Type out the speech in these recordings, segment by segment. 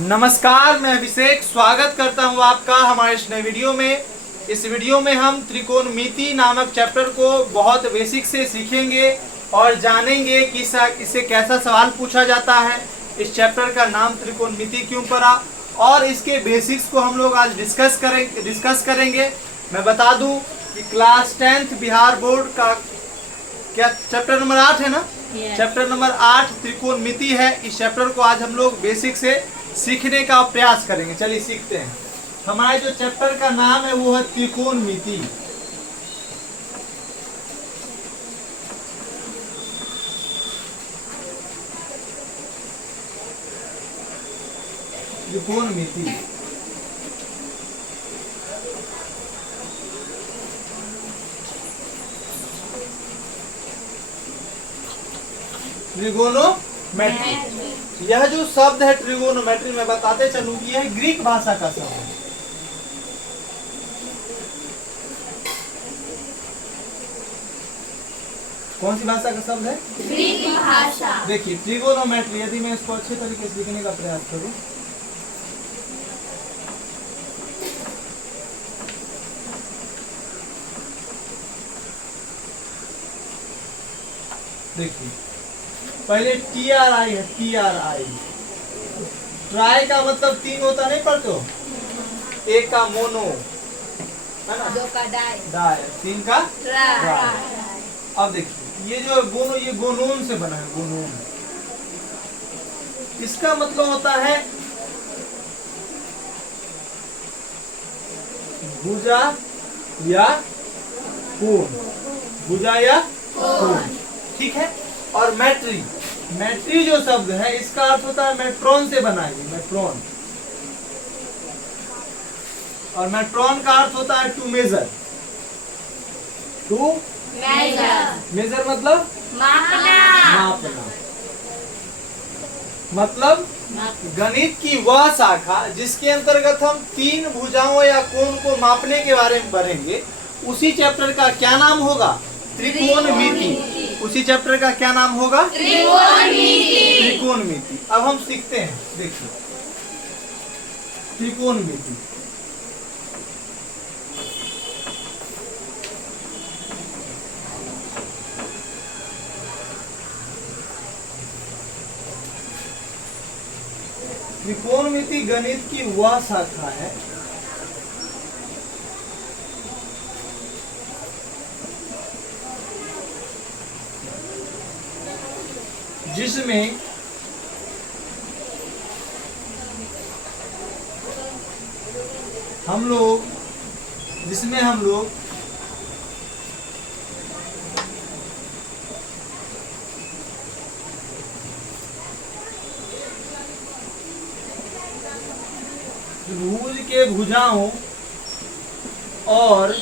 नमस्कार, मैं अभिषेक स्वागत करता हूं आपका हमारे इस नए वीडियो में। इस वीडियो में हम त्रिकोणमिति नामक चैप्टर को बहुत बेसिक से सीखेंगे और जानेंगे कि इससे कैसा सवाल पूछा जाता है, इस चैप्टर का नाम त्रिकोणमिति क्यों पड़ा और इसके बेसिक्स को हम लोग आज डिस्कस करेंगे। मैं बता दूं कि क्लास 10th बिहार बोर्ड का क्या चैप्टर नंबर 8 है ना? चैप्टर नंबर 8 त्रिकोणमिति है। इस चैप्टर को आज हम लोग बेसिक से सीखने का प्रयास करेंगे। चलिए सीखते हैं। हमारे जो चैप्टर का नाम है वो है त्रिकोणमिति। त्रिकोणमिति ट्रिगोनोमेट्री। यह जो शब्द है ट्रिगोनोमेट्री, मैं बताते चलूं कि यह ग्रीक भाषा का शब्द है। कौन सी भाषा का शब्द है? ग्रीक भाषा। देखिए ट्रिगोनोमेट्री, यदि मैं इसको अच्छे तरीके से लिखने का प्रयास करूं, देखिए पहले TRI है, TRI। ट्राई का मतलब तीन होता नहीं पढ़ते हो? एक का मोनो है ना, दो का डाई, डाई, तीन का ट्राई। अब देखिए ये जो गोनो, ये गोनोन से बना है, गोनोन। इसका मतलब होता है भुजा या कोण, भुजा या कोण, ठीक है। और मैट्री, मैट्री जो शब्द है इसका अर्थ होता है मेट्रॉन से बना है, मेट्रॉन। और मेट्रॉन का अर्थ होता है टू मेजर, टू मेजर मतलब मापना। मतलब गणित की वह शाखा जिसके अंतर्गत हम तीन भुजाओं या कोण को मापने के बारे में पढ़ेंगे, उसी चैप्टर का क्या नाम होगा? त्रिकोणमिति। उसी चैप्टर का क्या नाम होगा? त्रिकोणमिति। अब हम सीखते हैं। देखिए त्रिकोणमिति, त्रिकोणमिति गणित की वह शाखा है जिसमें हम लोग त्रिभुज के भुजाओं और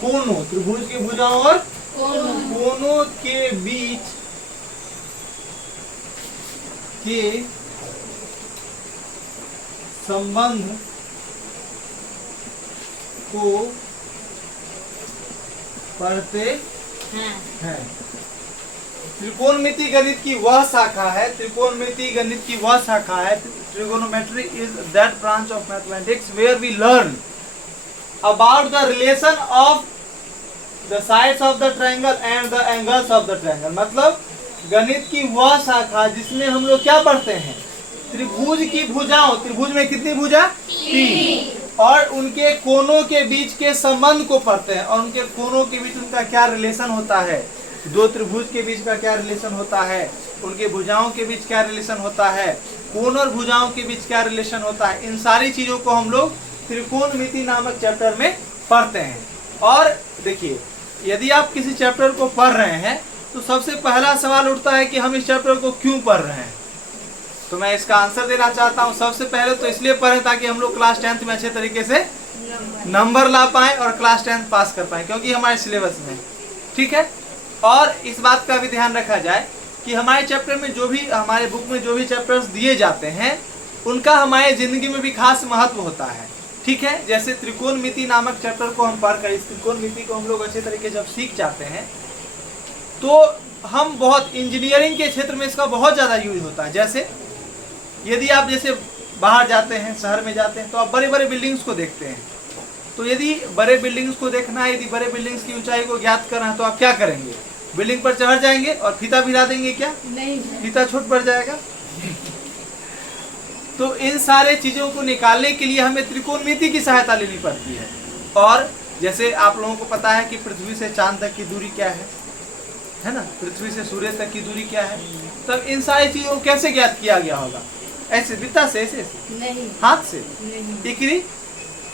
कोनों, त्रिभुज के भुजाओं और कोनों के बीच के संबंध को पढ़ते हैं। त्रिकोणमिति गणित की वह शाखा है, त्रिकोणमिति गणित की वह शाखा है। Trigonometry is that branch of mathematics where we learn about the relation of the sides of the triangle and the angles of the triangle। मतलब गणित की वह शाखा जिसमें हम लोग क्या पढ़ते हैं? त्रिभुज की भुजाओं, त्रिभुज में कितनी भुजा? तीन। और उनके कोनों के बीच के संबंध को पढ़ते हैं, और उनके कोनों के बीच उनका क्या रिलेशन होता है, दो त्रिभुज के बीच का क्या रिलेशन होता है, उनके भुजाओं के बीच क्या रिलेशन होता है, कोन और भुजाओं के बीच क्या रिलेशन होता है। इन सारी चीजों को हम लोग त्रिकोणमिति नामक चैप्टर में पढ़ते हैं। और देखिए यदि आप किसी चैप्टर को पढ़ रहे हैं तो सबसे पहला सवाल उठता है कि हम इस चैप्टर को क्यों पढ़ रहे हैं। तो मैं इसका आंसर देना चाहता हूं। सबसे पहले तो इसलिए पढ़ें ताकि हम लोग क्लास 10th में अच्छे तरीके से नंबर ला पाएं और क्लास 10th पास कर पाएं, क्योंकि हमारे सिलेबस में, ठीक है। और इस बात का भी ध्यान रखा जाए कि हमारे चैप्टर में जो भी, हमारे बुक में जो भी चैप्टर्स दिए जाते हैं उनका हमारे जिंदगी में भी खास महत्व होता है। ठीक है, जैसे त्रिकोणमिति नामक चैप्टर को हम पढ़कर इस त्रिकोणमिति को हम लोग अच्छे तरीके जब सीख जाते हैं तो हम बहुत इंजीनियरिंग के क्षेत्र में इसका बहुत ज़्यादा यूज होता है। जैसे यदि आप जैसे बाहर जाते हैं, शहर में जाते हैं, तो आप बड़े बड़े बिल्डिंग्स को देखते हैं। तो यदि बड़े बिल्डिंग्स को देखना है, यदि बड़े बिल्डिंग्स की ऊंचाई को ज्ञात करना है, तो आप क्या करेंगे? बिल्डिंग पर चढ़ जाएंगे और फीता भिरा देंगे क्या? नहीं। फीता छोट पड़ जाएगा। तो इन सारे चीजों को निकालने के लिए हमें त्रिकोणमिति की सहायता लेनी पड़ती है। और जैसे आप लोगों को पता है कि पृथ्वी से चांद तक की दूरी क्या है ना? पृथ्वी से सूर्य तक की दूरी क्या है? तब इन सारी चीजों को कैसे ज्ञात किया गया होगा? ऐसे वित्ता से, ऐसे नहीं। हाथ से, नहीं। इकरी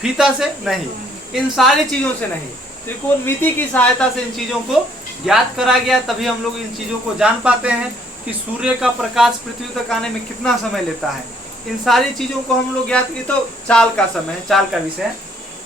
फीता से नहीं, इन सारी चीजों से नहीं, त्रिकोणमिति की सहायता से इन चीजों को ज्ञात करा गया। तभी हम लोग इन चीजों को जान पाते हैं कि सूर्य का प्रकाश पृथ्वी तक आने में कितना समय लेता है। इन सारी चीजों को हम लोग ज्ञात की। तो चाल का समय है, चाल का विषय है।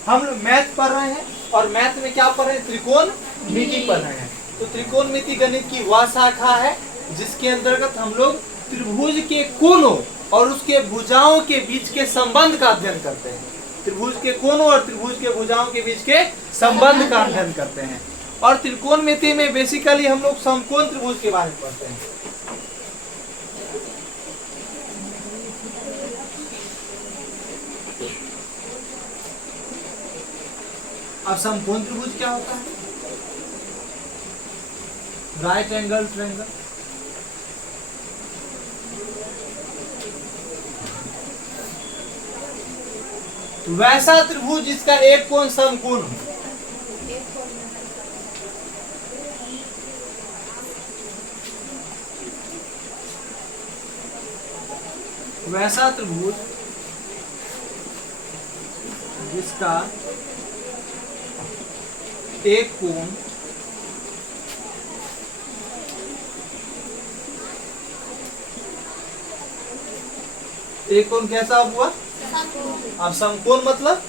हम लोग मैथ पढ़ रहे हैं और मैथ में क्या पढ़ रहे हैं? त्रिकोणमिति पढ़ रहे हैं। तो त्रिकोणमिति गणित की वह शाखा है जिसके अंतर्गत हम लोग त्रिभुज के कोणों और उसके भुजाओं के बीच के संबंध का अध्ययन करते हैं। त्रिभुज के कोणों और त्रिभुज के भुजाओं के बीच के संबंध का अध्ययन करते हैं। और त्रिकोणमिति में बेसिकली हम लोग समकोण त्रिभुज के बारे में पढ़ते हैं। अब समकोण त्रिभुज क्या होता है? Right angle triangle. वैसा त्रिभुज जिसका एक कोण समकोण हो। वैसा त्रिभुज जिसका एक कोण कैसा हुआ? अब समकोण मतलब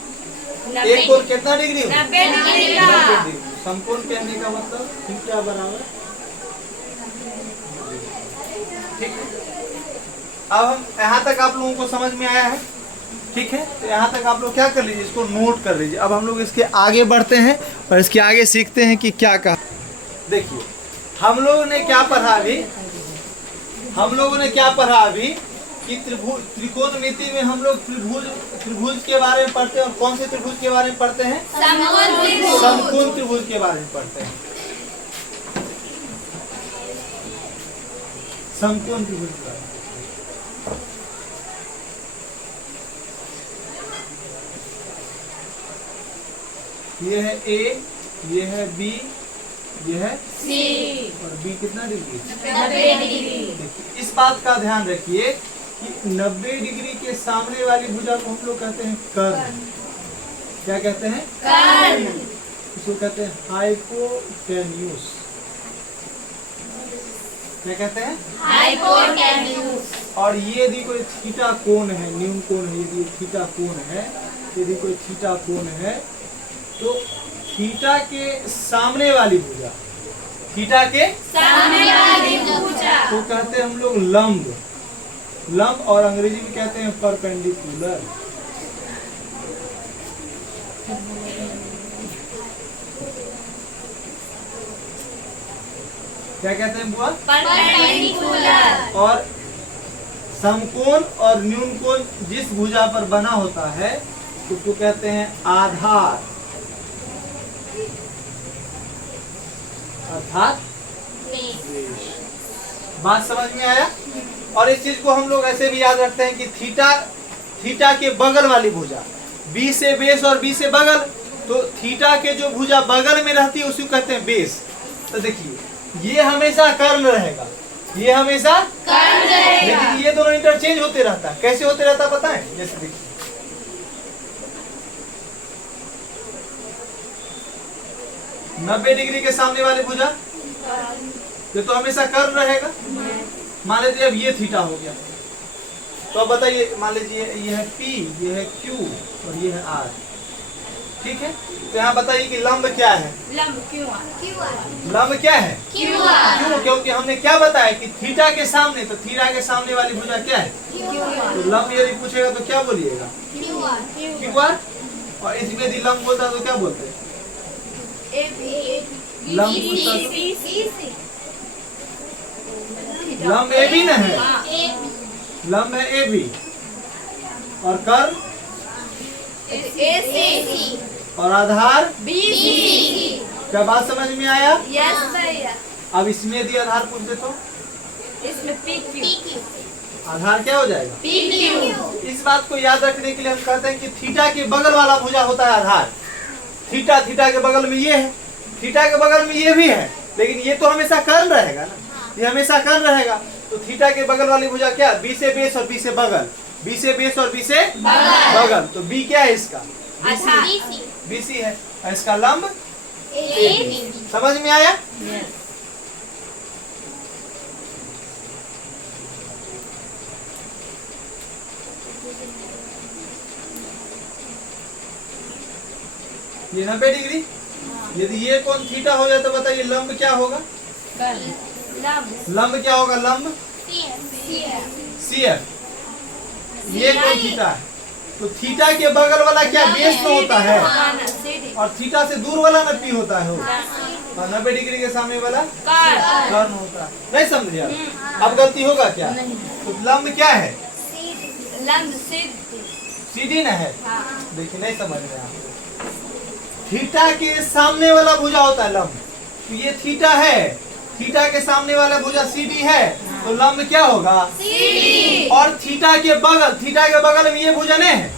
एक कोण कितना डिग्री हो? 90 डिग्री का। 90 डिग्री। समकोण कहने का मतलब थीटा बराबर, ठीक है। अब हम यहाँ तक आप लोगों को समझ में आया है, ठीक है। तो यहाँ तक आप लोग क्या कर लीजिए, इसको नोट कर लीजिए। अब हम लोग इसके आगे बढ़ते हैं और इसके आगे सीखते हैं कि क्या कहा। देखिए हम लोगों ने क्या पढ़ा अभी? हम लोगों ने क्या पढ़ा अभी कि त्रिकोणमिति में हम लोग त्रिभुज के बारे में पढ़ते हैं। और कौन से त्रिभुज के बारे में पढ़ते हैं? समकोण त्रिभुज के बारे में पढ़ते हैं। समकोण त्रिभुज के बारे में। ये है ए, ये है बी, ये है सी और बी कितना डिग्री? 90 डिग्री। देखिए इस बात का ध्यान रखिए कि 90 डिग्री के सामने वाली भुजा को हम लोग कहते हैं कर्ण। क्या कहते हैं? कर्ण। इसको कहते हैं हाइपोटेन्यूस। क्या कहते हैं? हाइपोटेन्यूस। और ये यदि कोई थीटा कोण है, न्यून कोण है, यदि थीटा कोण है, यदि कोई थीटा कोण है तो थीटा के सामने वाली भुजा, थीटा के सामने वाली भुजा तो कहते हैं हम लोग लंब। लंब और अंग्रेजी में कहते हैं परपेंडिकुलर। क्या कहते हैं बुआ? परपेंडिकुलर। और समकोण और न्यून कोण जिस भुजा पर बना होता है उसको कहते हैं आधार, अर्थात बात समझ में आया? और इस चीज को हम लोग ऐसे भी याद रखते हैं कि थीटा के बगल वाली भुजा, बी से बेस और बी से बगल, तो थीटा के जो भुजा बगल में रहती है उसको कहते हैं बेस। तो देखिए ये हमेशा कर्ण रहेगा, ये हमेशा कर्ण रहेगा। लेकिन ये दोनों इंटरचेंज होते रहता है। कैसे होते रहता पता है? जैसे देखिए 90 डिग्री के सामने वाली भुजा ये तो हमेशा कर्ण रहेगा। मान लीजिए अब ये थीटा हो गया, तो अब बताइए, मान लीजिए ये है P, ये है Q और ये है R, ठीक है। तो यहाँ बताइए कि लंब क्या है? लंब क्यों? लंब क्या है? क्यों? क्योंकि हमने क्या बताया कि थीटा के सामने, तो थीटा के सामने वाली भुजा क्या है? तो लंब यदि पूछेगा तो क्या बोलिएगा? QR। और इसमें यदि लंब बोलता तो क्या बोलते हैं? लंब लंब ए बी न है, लंब है ए बी और कर्व और आधार। क्या बात समझ में आया? यस भैया। अब इसमें यदि आधार पूछ दे तो इसमें PQ आधार क्या हो जाएगा? PQ। इस बात को याद रखने के लिए हम कहते हैं कि थीटा के बगल वाला भुजा होता है आधार। थीटा के बगल में ये है, थीटा के बगल में ये भी है, लेकिन ये तो हमेशा कर्ण रहेगा ना, ये हमेशा कर्ण रहेगा। तो थीटा के बगल वाली भुजा क्या? बी से बेस और बी से बगल, बी से बेस और बी से बगल। तो बी क्या है इसका? BC है और इसका लंब AB। समझ में आया? ये 90 डिग्री। यदि ये कोण थीटा हो जाए तो बताइए लंब क्या होगा? लंब क्या होगा? लंब CF। ये कोण थीटा है, तो थीटा के बगल वाला क्या बेस तो होता है, और थीटा से दूर वाला ना P होता है, और 90 डिग्री के सामने वाला कर्ण होता है। नहीं समझे आप? अब गलती होगा क्या? तो लंब क्या है? CD न है। देखिए नहीं समझ रहे आप। थीटा के सामने वाला भुजा होता है लंब, तो ये थीटा है, थीटा के सामने वाला भुजा CD है, तो लंब क्या होगा? CD। और थीटा के बगल में ये भुजा नहीं है,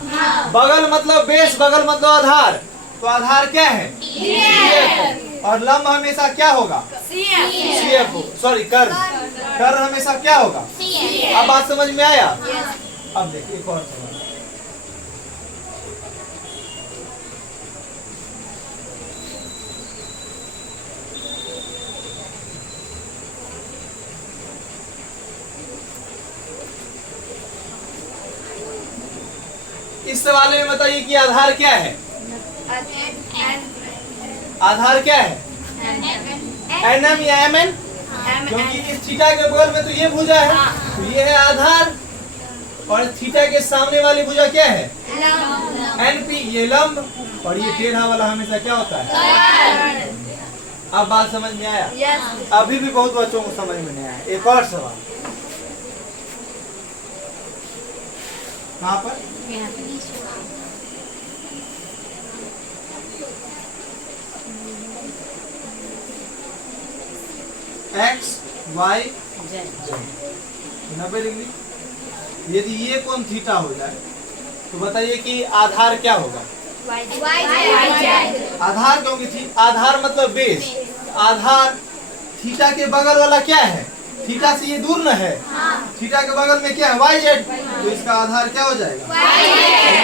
बगल मतलब बेस, बगल मतलब आधार, तो आधार क्या है? CF। और लंब हमेशा क्या होगा? CF। सॉरी कर्ण हमेशा क्या होगा? अब बात समझ में आया? अब देखिए एक और सवाल। इस सवाल में बताइए कि आधार क्या है? आधार क्या है? NM या MN? क्योंकि इस थीटा के बगल में तो ये भुजा है, तो ये है आधार, और थीटा के सामने वाली भुजा क्या है? NP। ये लंब, और ये टेढ़ा वाला हमेशा क्या होता है? अब बात समझ में आया? अभी भी बहुत बच्चों को समझ में नहीं आया। एक और सवाल कहाँ पर? X Y Z 90 degree. यदि ये कोण थीटा हो जाए तो बताइए कि आधार क्या होगा? आधार, क्योंकि आधार मतलब बेस, आधार थीटा के बगल वाला क्या है? थीटा से ये दूर न है, थीटा के बगल में क्या है? YZ। तो इसका आधार क्या हो जाएगा?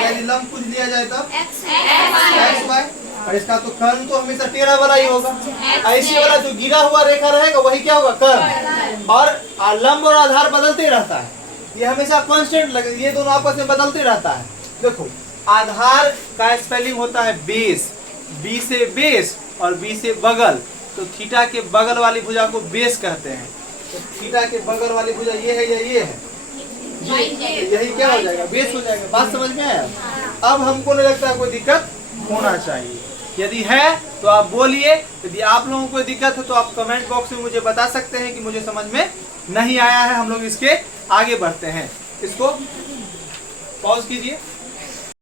यदि लंब कुछ लिया जाए तब XY, और इसका तो कर्ण तो हमेशा टेढ़ा वाला ही होगा, ऐसे वाला जो गिरा हुआ रेखा रहेगा वही क्या होगा? कर्ण। और लंब और आधार बदलते रहता है, ये हमेशा कांस्टेंट लगे, ये दोनों आपस में बदलते रहता है। देखो आधार का स्पेलिंग होता है बेस, बी से बेस और बी से बगल, तो थीटा के बगल वाली भुजा को बेस कहते हैं। तो थीटा के बगल वाली भुजा ये है या ये है? यही क्या हो जाएगा? बेस हो जाएगा। बात समझ में आया? अब हमको नहीं लगता कोई दिक्कत होना चाहिए। यदि है तो आप बोलिए, यदि आप लोगों को दिक्कत है तो आप कमेंट बॉक्स में मुझे बता सकते हैं कि मुझे समझ में नहीं आया है। हम लोग इसके आगे बढ़ते हैं। इसको पॉज कीजिए।